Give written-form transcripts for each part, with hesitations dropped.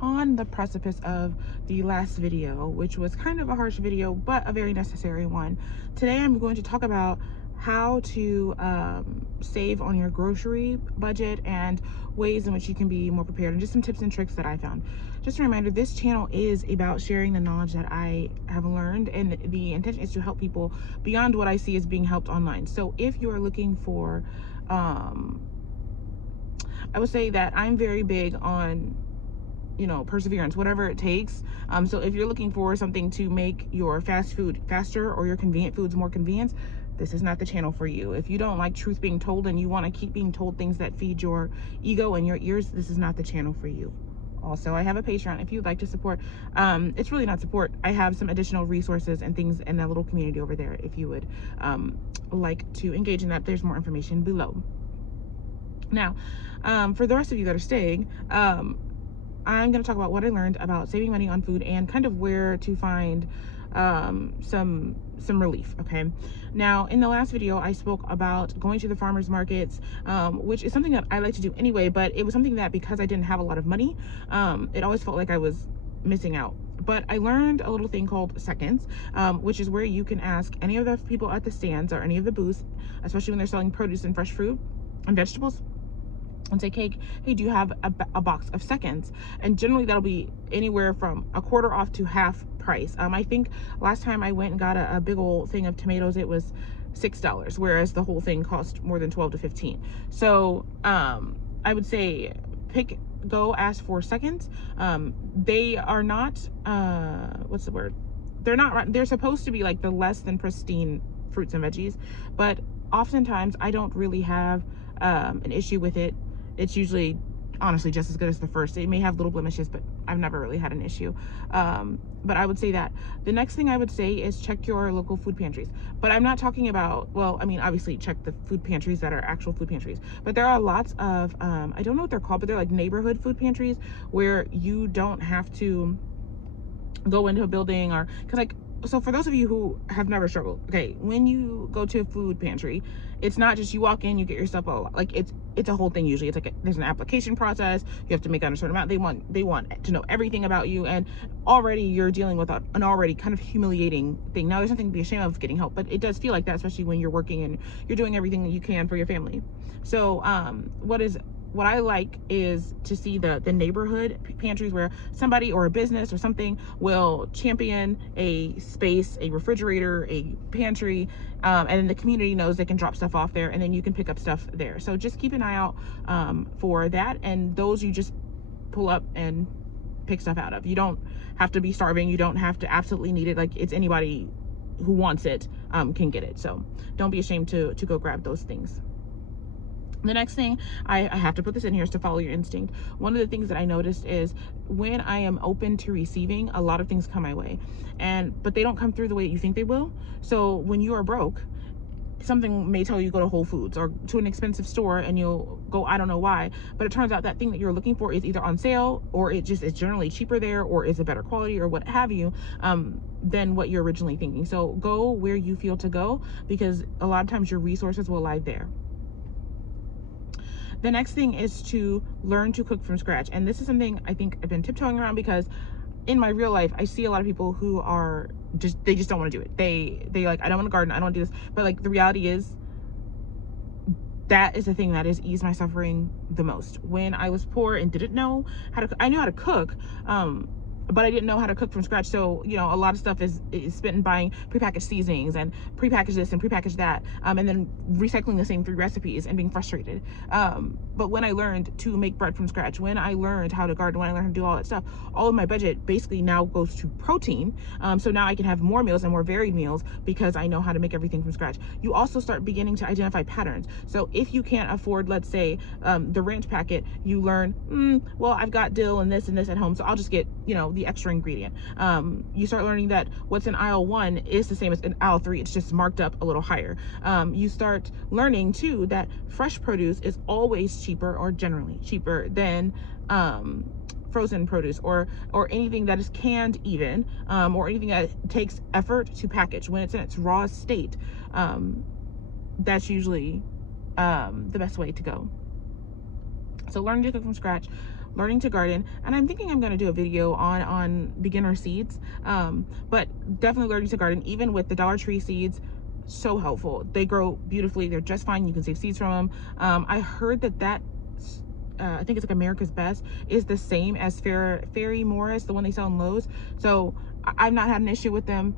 on the precipice of the last video, which was kind of a harsh video, but a very necessary one. Today, I'm going to talk about how to save on your grocery budget and ways in which you can be more prepared, and just some tips and tricks that I found. Just a reminder, this channel is about sharing the knowledge that I have learned, and the intention is to help people beyond what I see as being helped online. So if you are looking for, I would say that I'm very big on, perseverance, whatever it takes. So if you're looking for something to make your fast food faster or your convenient foods more convenient, this is not the channel for you. If you don't like truth being told and you want to keep being told things that feed your ego and your ears, this is not the channel for you. Also, I have a Patreon if you'd like to support. It's really not support. I have some additional resources and things in a little community over there if you would like to engage in that. There's more information below. Now, for the rest of you that are staying, I'm going to talk about what I learned about saving money on food and kind of where to find some relief. Okay, now in the last video I spoke about going to the farmers markets, which is something that I like to do anyway, but it was something that, because I didn't have a lot of money, it always felt like I was missing out. But I learned a little thing called seconds, which is where you can ask any of the people at the stands or any of the booths, especially when they're selling produce and fresh fruit and vegetables, and say, hey, do you have a box of seconds? And generally that'll be anywhere from a quarter off to half price. I think last time I went and got a big old thing of tomatoes, it was $6, whereas the whole thing cost more than 12 to 15. So I would say go ask for seconds. They are not, what's the word? They're supposed to be like the less than pristine fruits and veggies, but oftentimes I don't really have an issue with it. It's usually honestly just as good as the first. It may have little blemishes, but I've never really had an issue. But I would say that the next thing I would say is check your local food pantries. But I'm not talking about, well, I mean, obviously check the food pantries that are actual food pantries, but there are lots of, I don't know what they're called, but they're like neighborhood food pantries where you don't have to go into a building, or, because like, so for those of you who have never struggled, okay, when you go to a food pantry, it's not just you walk in, you get your stuff, like it's a whole thing. Usually it's like there's an application process. You have to make out a certain amount. They want to know everything about you, and already you're dealing with an already kind of humiliating thing. Now, there's nothing to be ashamed of getting help, but it does feel like that, especially when you're working and you're doing everything that you can for your family. So what I like is to see the neighborhood pantries where somebody or a business or something will champion a space, a refrigerator, a pantry, and then the community knows they can drop stuff off there, and then you can pick up stuff there. So just keep an eye out for that, and those you just pull up and pick stuff out of. You don't have to be starving. You don't have to absolutely need it. Like, it's anybody who wants it can get it. So don't be ashamed to go grab those things. The next thing, I have to put this in here, is to follow your instinct. One of the things that I noticed is when I am open to receiving, a lot of things come my way, but they don't come through the way that you think they will. So when you are broke, something may tell you go to Whole Foods or to an expensive store, and you'll go, I don't know why, but it turns out that thing that you're looking for is either on sale, or it just is generally cheaper there, or is a better quality, or what have you, than what you're originally thinking. So go where you feel to go, because a lot of times your resources will lie there. The next thing is to learn to cook from scratch. And this is something I think I've been tiptoeing around, because in my real life, I see a lot of people who are they just don't want to do it. They like, I don't want to garden, I don't want to do this. But like, the reality is, that is the thing that has eased my suffering the most. When I was poor and didn't know how to, I knew how to cook, but I didn't know how to cook from scratch. So, a lot of stuff is spent in buying prepackaged seasonings and prepackaged this and prepackaged that, and then recycling the same 3 recipes and being frustrated. But when I learned to make bread from scratch, when I learned how to garden, when I learned how to do all that stuff, all of my budget basically now goes to protein. So now I can have more meals and more varied meals because I know how to make everything from scratch. You also start beginning to identify patterns. So if you can't afford, let's say, the ranch packet, you learn, well, I've got dill and this at home, so I'll just get, the extra ingredient. You start learning that what's in aisle 1 is the same as in aisle 3. It's just marked up a little higher. You start learning too that fresh produce is always cheaper, or generally cheaper, than frozen produce, or anything that is canned, even, or anything that takes effort to package. When it's in its raw state, that's usually the best way to go. So learning to cook from scratch. learning to garden, and I'm thinking I'm going to do a video on beginner seeds, but definitely learning to garden, even with the Dollar Tree seeds. So helpful. They grow beautifully. They're just fine. You can save seeds from them. I heard that I think it's like America's Best is the same as Fairy Morris, the one they sell in Lowe's. So I've not had an issue with them,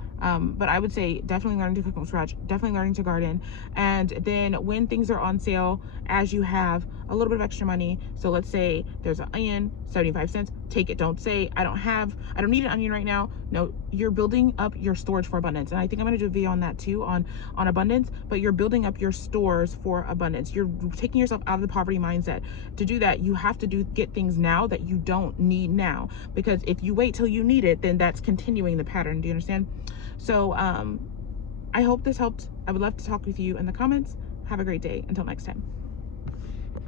but I would say definitely learning to cook from scratch, definitely learning to garden. And then when things are on sale, as you have a little bit of extra money, so let's say there's an onion, 75 cents, take it. Don't say I don't need an onion right now. No, you're building up your storage for abundance. And I think I'm going to do a video on that too, on abundance, but you're building up your stores for abundance. You're taking yourself out of the poverty mindset. To do that, you have to get things now that you don't need now, because if you wait till you need it, then that's continuing the pattern. Do you understand? So I hope this helped. I would love to talk with you in the comments. Have a great day. Until next time.